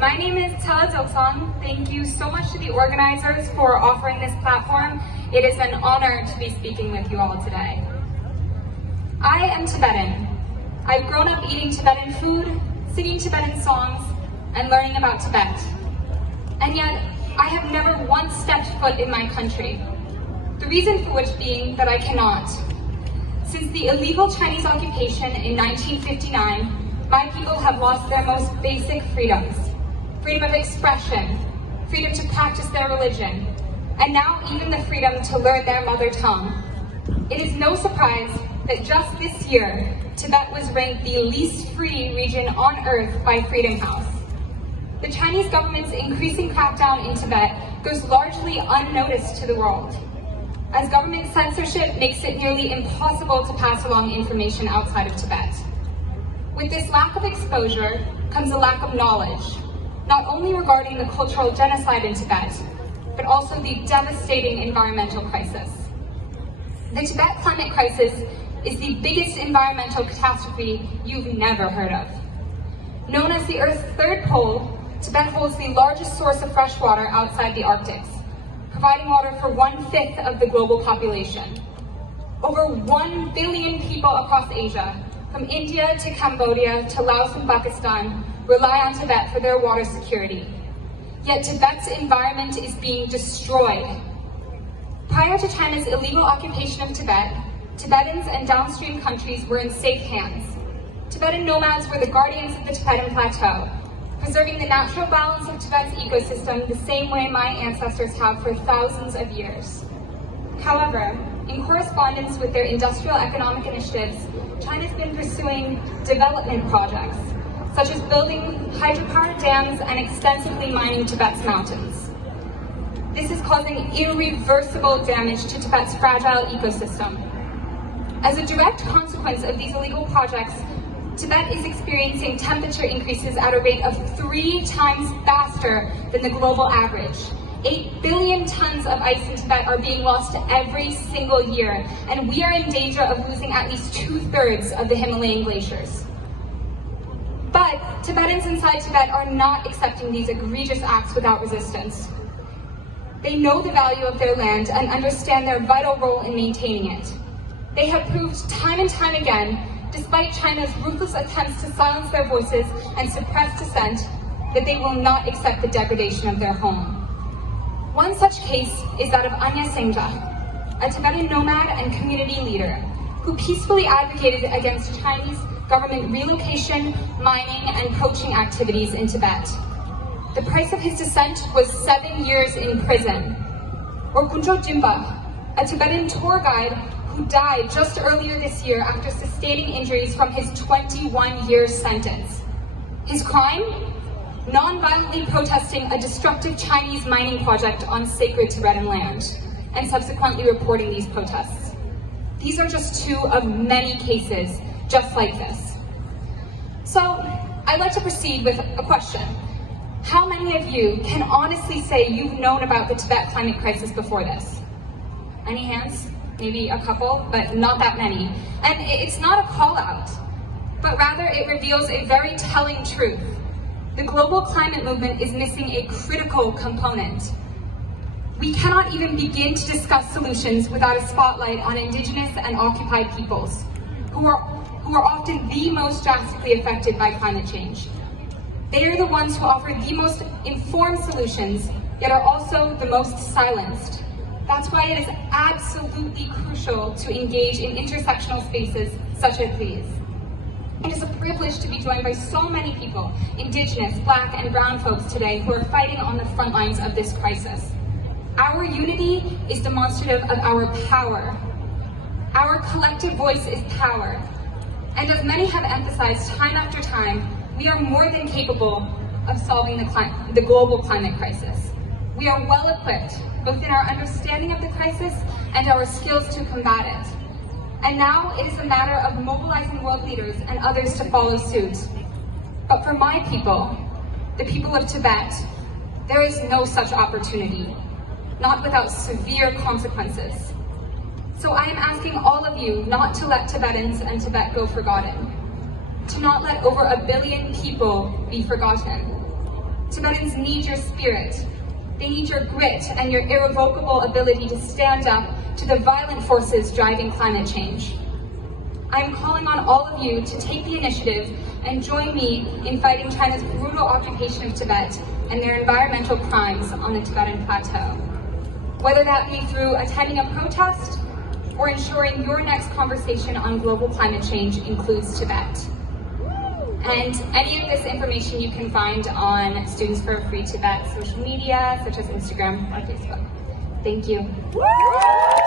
my name is Tsela Zoksang. Thank you so much to the organizers for offering this platform. It is an honor to be speaking with you all today. I am Tibetan. I've grown up eating Tibetan food, singing Tibetan songs, and learning about Tibet. And yet, I have never once stepped foot in my country. The reason for which being that I cannot. Since the illegal Chinese occupation in 1959, my people have lost their most basic freedoms. Freedom of expression, freedom to practice their religion, and now even the freedom to learn their mother tongue. It is no surprise that just this year, Tibet was ranked the least free region on earth by Freedom House. The Chinese government's increasing crackdown in Tibet goes largely unnoticed to the world, as government censorship makes it nearly impossible to pass along information outside of Tibet. With this lack of exposure comes a lack of knowledge, not only regarding the cultural genocide in Tibet, but also the devastating environmental crisis. The Tibet Climate Crisis is the biggest environmental catastrophe you've never heard of. Known as the Earth's third pole, Tibet holds the largest source of fresh water outside the Arctic, providing water for 1/5 of the global population. Over 1 billion people across Asia, from India to Cambodia to Laos and Pakistan, rely on Tibet for their water security. Yet Tibet's environment is being destroyed. Prior to China's illegal occupation of Tibet, Tibetans and downstream countries were in safe hands. Tibetan nomads were the guardians of the Tibetan plateau, preserving the natural balance of Tibet's ecosystem the same way my ancestors have for thousands of years. However, in correspondence with their industrial economic initiatives, China's been pursuing development projects, such as building hydropower dams and extensively mining Tibet's mountains. This is causing irreversible damage to Tibet's fragile ecosystem. As a direct consequence of these illegal projects, Tibet is experiencing temperature increases at a rate of 3 times faster than the global average. 8 billion tons of ice in Tibet are being lost every single year, and we are in danger of losing at least 2/3 of the Himalayan glaciers. But Tibetans inside Tibet are not accepting these egregious acts without resistance. They know the value of their land and understand their vital role in maintaining it. They have proved time and time again, despite China's ruthless attempts to silence their voices and suppress dissent, that they will not accept the degradation of their home. One such case is that of Anya Singja, a Tibetan nomad and community leader who peacefully advocated against Chinese government relocation, mining, and poaching activities in Tibet. The price of his dissent was 7 years in prison. Or Kunjo Jimba, a Tibetan tour guide who died just earlier this year after sustaining injuries from his 21-year sentence. His crime? Non-violently protesting a destructive Chinese mining project on sacred Tibetan land, and subsequently reporting these protests. These are just 2 of many cases just like this. So, I'd like to proceed with a question. How many of you can honestly say you've known about the Tibet climate crisis before this? Any hands? Maybe a couple, but not that many. And it's not a call out, but rather it reveals a very telling truth. The global climate movement is missing a critical component. We cannot even begin to discuss solutions without a spotlight on indigenous and occupied peoples, who are often the most drastically affected by climate change. They are the ones who offer the most informed solutions, yet are also the most silenced. That's why it is absolutely crucial to engage in intersectional spaces such as these. It is a privilege to be joined by so many people, Indigenous, Black, and Brown folks today who are fighting on the front lines of this crisis. Our unity is demonstrative of our power. Our collective voice is power. And as many have emphasized time after time, we are more than capable of solving the global climate crisis. We are well equipped, both in our understanding of the crisis and our skills to combat it. And now it is a matter of mobilizing world leaders and others to follow suit. But for my people, the people of Tibet, there is no such opportunity, not without severe consequences. So I am asking all of you not to let Tibetans and Tibet go forgotten, to not let over 1 billion people be forgotten. Tibetans need your spirit. They need your grit and your irrevocable ability to stand up to the violent forces driving climate change. I am calling on all of you to take the initiative and join me in fighting China's brutal occupation of Tibet and their environmental crimes on the Tibetan plateau. Whether that be through attending a protest or ensuring your next conversation on global climate change includes Tibet. And any of this information you can find on Students for a Free Tibet social media, such as Instagram or Facebook. Thank you.